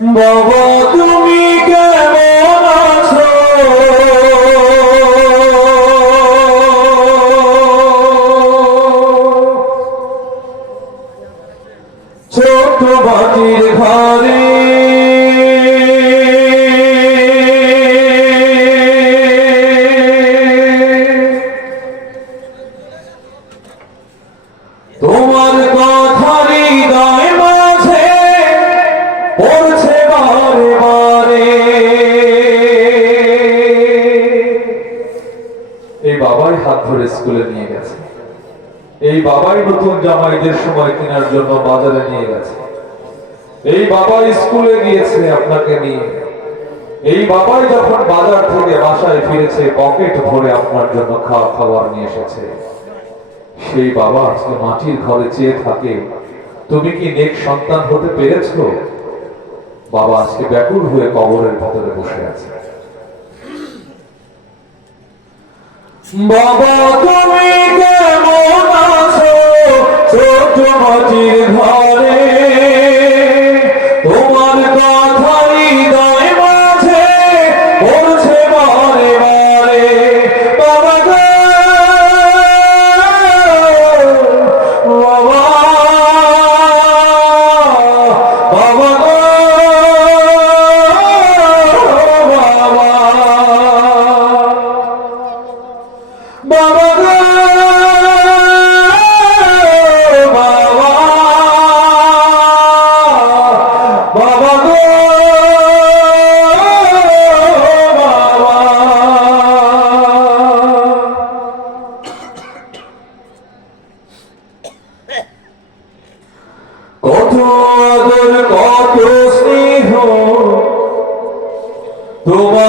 বাবা তুমি কেমন আছো? ছোট বাটির ঘরে তোমার কথা হৃদয় মাঝে পড়ছে বারে বারে। এই বাবাই হাত ধরে স্কুলে নিয়ে গেছে, এই বাবাই নতুন জামাইদের সময় কেনার জন্য বাজারে নিয়ে গেছে, এই বাবাই স্কুলে গিয়েছে আপনাকে নিয়ে, এই বাবাই যখন বাজার থেকে বাসায় ফিরেছে পকেট ভরে আপনার জন্য খাবার নিয়ে এসেছে। সেই বাবা আজকে মাটির ঘরে চেয়ে থাকে তুমি কি নেক সন্তান হতে পেরেছো? বাবা আজকে ব্যাকুল হয়ে কবরের ভেতরে বসে আছে। বাবা তুমি কেমন আছো? ছোট মাটির ঘরে তোমার কথা হৃদয় মাঝে পড়ছে বারে বারে। বাবা গো বাবা, বাবা গো বাবা, বাবা গো বাবা, বাবা গো বাবা। কত আদর কত স্নেহ তোমার